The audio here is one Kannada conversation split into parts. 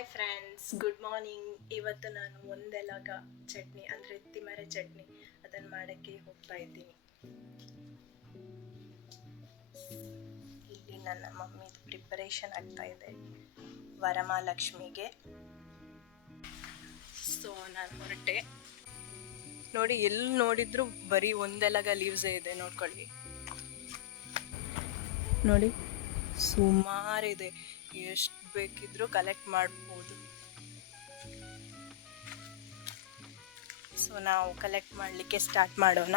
Hi friends, good morning. ಇವತ್ತು ನಾನು ಒಂದೆಲಗ ಚಟ್ನಿ ಅಂದರೆ ತಿಮರೆ ಚಟ್ನಿ ಅದನ್ನು ಮಾಡೋಕ್ಕೆ ಹೋಗ್ತಾ ಇದ್ದೀನಿ. ಇಲ್ಲಿ ನನ್ನ ಮಮ್ಮಿದು ಪ್ರಿಪರೇಷನ್ ಆಗ್ತಾ ಇದೆ ವರಮಹಾಲಕ್ಷ್ಮಿಗೆ. ಸೊ ನಾನು ಹೊರಟೆ. ನೋಡಿ, ಎಲ್ಲಿ ನೋಡಿದ್ರು ಬರೀ ಒಂದೆಲಗ ಲೀವ್ಸೇ ಇದೆ. ನೋಡ್ಕೊಳ್ಳಿ, ನೋಡಿ ಸುಮಾರಿದೆ. ಎಷ್ಟು ಬೇಕಿದ್ರೂ ಕಲೆಕ್ಟ್ ಮಾಡ್ಬೋದು. ಸೊ ನಾವು ಕಲೆಕ್ಟ್ ಮಾಡಲಿಕ್ಕೆ ಸ್ಟಾರ್ಟ್ ಮಾಡೋಣ.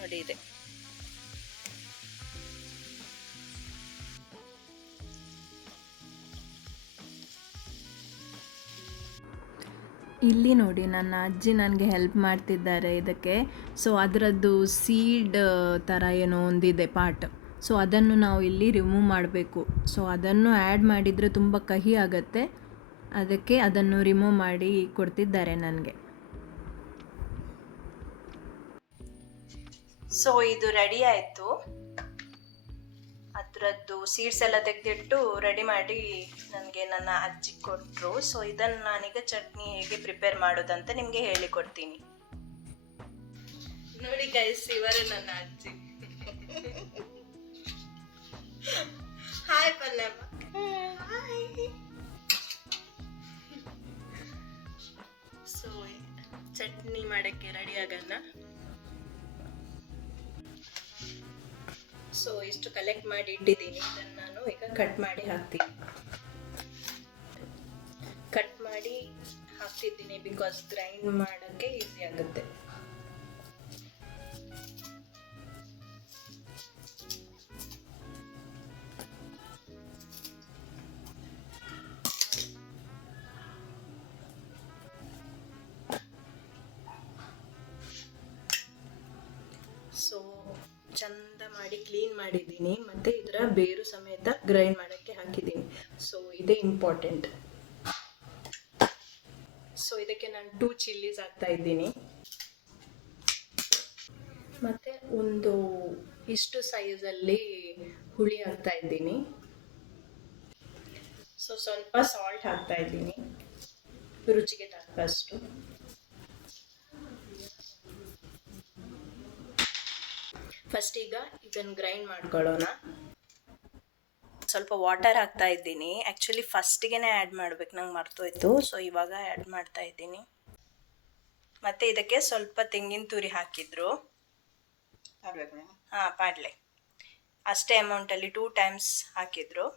ನೋಡಿ ಇದೆ. ಇಲ್ಲಿ ನೋಡಿ, ನನ್ನ ಅಜ್ಜಿ ನನಗೆ ಹೆಲ್ಪ್ ಮಾಡ್ತಿದ್ದಾರೆ ಇದಕ್ಕೆ. ಸೊ ಅದರದ್ದು ಸೀಡ್ ಥರ ಏನೋ ಒಂದಿದೆ ಪಾರ್ಟ್. ಸೊ ಅದನ್ನು ನಾವು ಇಲ್ಲಿ ರಿಮೂವ್ ಮಾಡಬೇಕು. ಸೊ ಅದನ್ನು ಆ್ಯಡ್ ಮಾಡಿದರೆ ತುಂಬ ಕಹಿ ಆಗುತ್ತೆ. ಅದಕ್ಕೆ ಅದನ್ನು ರಿಮೂವ್ ಮಾಡಿ ಕೊಡ್ತಿದ್ದಾರೆ ನನಗೆ. ಸೊ ಇದು ರೆಡಿ ಆಯಿತು. ಅದರದ್ದು ಸೀಡ್ಸ್ ಎಲ್ಲ ತೆಗೆದಿಟ್ಟು ರೆಡಿ ಮಾಡಿ ನನಗೆ ನನ್ನ ಅಜ್ಜಿ ಕೊಟ್ಟರು. ಸೊ ಇದನ್ನು ನಾನೀಗ ಚಟ್ನಿ ಹೇಗೆ ಪ್ರಿಪೇರ್ ಮಾಡೋದಂತ ನಿಮಗೆ ಹೇಳಿಕೊಡ್ತೀನಿ. ನೋಡಿ ಗೈಸ್, ಇವರೇ ನನ್ನ ಅಜ್ಜಿ. ಹಾಯ್ ಪಲ್ಲಮ್ಮ. ಸೊ ಚಟ್ನಿ ಮಾಡೋಕ್ಕೆ ರೆಡಿ ಆಗೋಣ. ಸೊ ಇಷ್ಟು ಕಲೆಕ್ಟ್ ಮಾಡಿ ಇಟ್ಟಿದ್ದೀನಿ. ಇದನ್ನು ನಾನು ಈಗ ಕಟ್ ಮಾಡಿ ಹಾಕ್ತೀನಿ. ಕಟ್ ಮಾಡಿ ಹಾಕ್ತಿದ್ದೀನಿ ಬಿಕಾಸ್ ಗ್ರೈಂಡ್ ಮಾಡೋಕ್ಕೆ ಈಸಿ ಆಗುತ್ತೆ. ಸೊ ಚಂದ ಮಾಡಿ ಕ್ಲೀನ್ ಮಾಡಿದ್ದೀನಿ. ಮತ್ತು ಇದರ ಬೇರು ಸಮೇತ ಗ್ರೈಂಡ್ ಮಾಡೋಕ್ಕೆ ಹಾಕಿದ್ದೀನಿ. ಸೊ ಇದೇ ಇಂಪಾರ್ಟೆಂಟ್. ಸೊ ಇದಕ್ಕೆ ನಾನು 2 ಚಿಲ್ಲೀಸ್ ಹಾಕ್ತಾ ಇದ್ದೀನಿ. ಮತ್ತು ಒಂದು ಇಷ್ಟು ಸೈಜಲ್ಲಿ ಹುಳಿ ಹಾಕ್ತಾ ಇದ್ದೀನಿ. ಸೊ ಸ್ವಲ್ಪ ಸಾಲ್ಟ್ ಹಾಕ್ತಾ ಇದ್ದೀನಿ, ರುಚಿಗೆ ತಕ್ಕಷ್ಟು. ಫಸ್ಟ್ ಈಗ ಇದನ್ನು ಗ್ರೈಂಡ್ ಮಾಡ್ಕೊಳ್ಳೋಣ. ಸ್ವಲ್ಪ ವಾಟರ್ ಹಾಕ್ತಾ ಇದ್ದೀನಿ. ಆ್ಯಕ್ಚುಲಿ ಫಸ್ಟಿಗೆ ಆ್ಯಡ್ ಮಾಡ್ಬೇಕು, ನಂಗೆ ಮರ್ತೋಯ್ತು. ಸೊ ಇವಾಗ ಆ್ಯಡ್ ಮಾಡ್ತಾ ಇದ್ದೀನಿ. ಮತ್ತು ಇದಕ್ಕೆ ಸ್ವಲ್ಪ ತೆಂಗಿನ ತುರಿ ಹಾಕಿದ್ರು. ಹಾಂ, ಪಾಡ್ಲೆ ಅಷ್ಟೇ ಅಮೌಂಟಲ್ಲಿ 2 ಟೈಮ್ಸ್ ಹಾಕಿದ್ರು.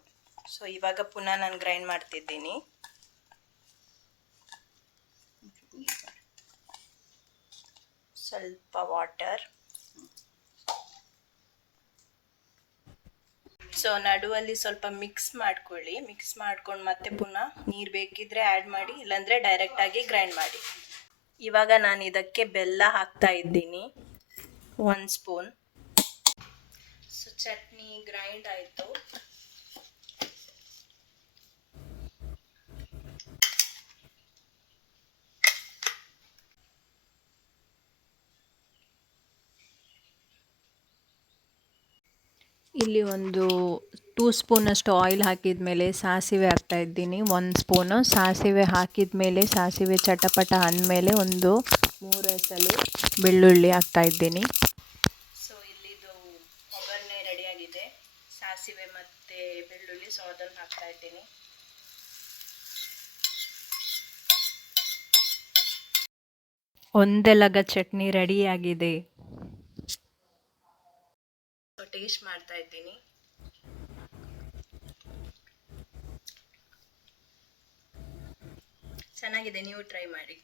ಸೊ ಇವಾಗ ಪುನಃ ನಾನು ಗ್ರೈಂಡ್ ಮಾಡ್ತಿದ್ದೀನಿ. ಸ್ವಲ್ಪ ವಾಟರ್. ಸೊ ನಡುವಲ್ಲಿ ಸ್ವಲ್ಪ ಮಿಕ್ಸ್ ಮಾಡ್ಕೊಳ್ಳಿ. ಮಿಕ್ಸ್ ಮಾಡ್ಕೊಂಡು ಮತ್ತೆ ಪುನಃ ನೀರು ಬೇಕಿದ್ರೆ ಆ್ಯಡ್ ಮಾಡಿ, ಇಲ್ಲಾಂದರೆ ಡೈರೆಕ್ಟಾಗಿ ಗ್ರೈಂಡ್ ಮಾಡಿ. ಇವಾಗ ನಾನು ಇದಕ್ಕೆ ಬೆಲ್ಲ ಹಾಕ್ತಾ ಇದ್ದೀನಿ, 1 ಸ್ಪೂನ್. ಸೊ ಚಟ್ನಿ ಗ್ರೈಂಡ್ ಆಯಿತು. ಇಲ್ಲಿ ಒಂದು 2 ಸ್ಪೂನಷ್ಟು ಆಯಿಲ್ ಹಾಕಿದ ಮೇಲೆ ಸಾಸಿವೆ ಹಾಕ್ತಾ ಇದ್ದೀನಿ. 1 ಸ್ಪೂನು ಸಾಸಿವೆ ಹಾಕಿದ ಮೇಲೆ, ಸಾಸಿವೆ ಚಟಪಟ ಅಂದಮೇಲೆ ಒಂದು 3 ಎಸಳು ಬೆಳ್ಳುಳ್ಳಿ ಹಾಕ್ತಾ ಇದ್ದೀನಿ. ಸೊ ಇಲ್ಲಿದು ಒಗ್ಗರಣೆ ರೆಡಿಯಾಗಿದೆ. ಸಾಸಿವೆ ಮತ್ತು ಬೆಳ್ಳುಳ್ಳಿ. ಸೊ ಅದನ್ನು ಹಾಕ್ತಾ ಇದ್ದೀನಿ. ಒಂದೆಲಗ ಚಟ್ನಿ ರೆಡಿಯಾಗಿದೆ. ಟೇಸ್ಟ್ ಮಾಡ್ತಾ ಇದ್ದೀನಿ. ಚೆನ್ನಾಗಿದೆ, ನೀವು ಟ್ರೈ ಮಾಡಿ.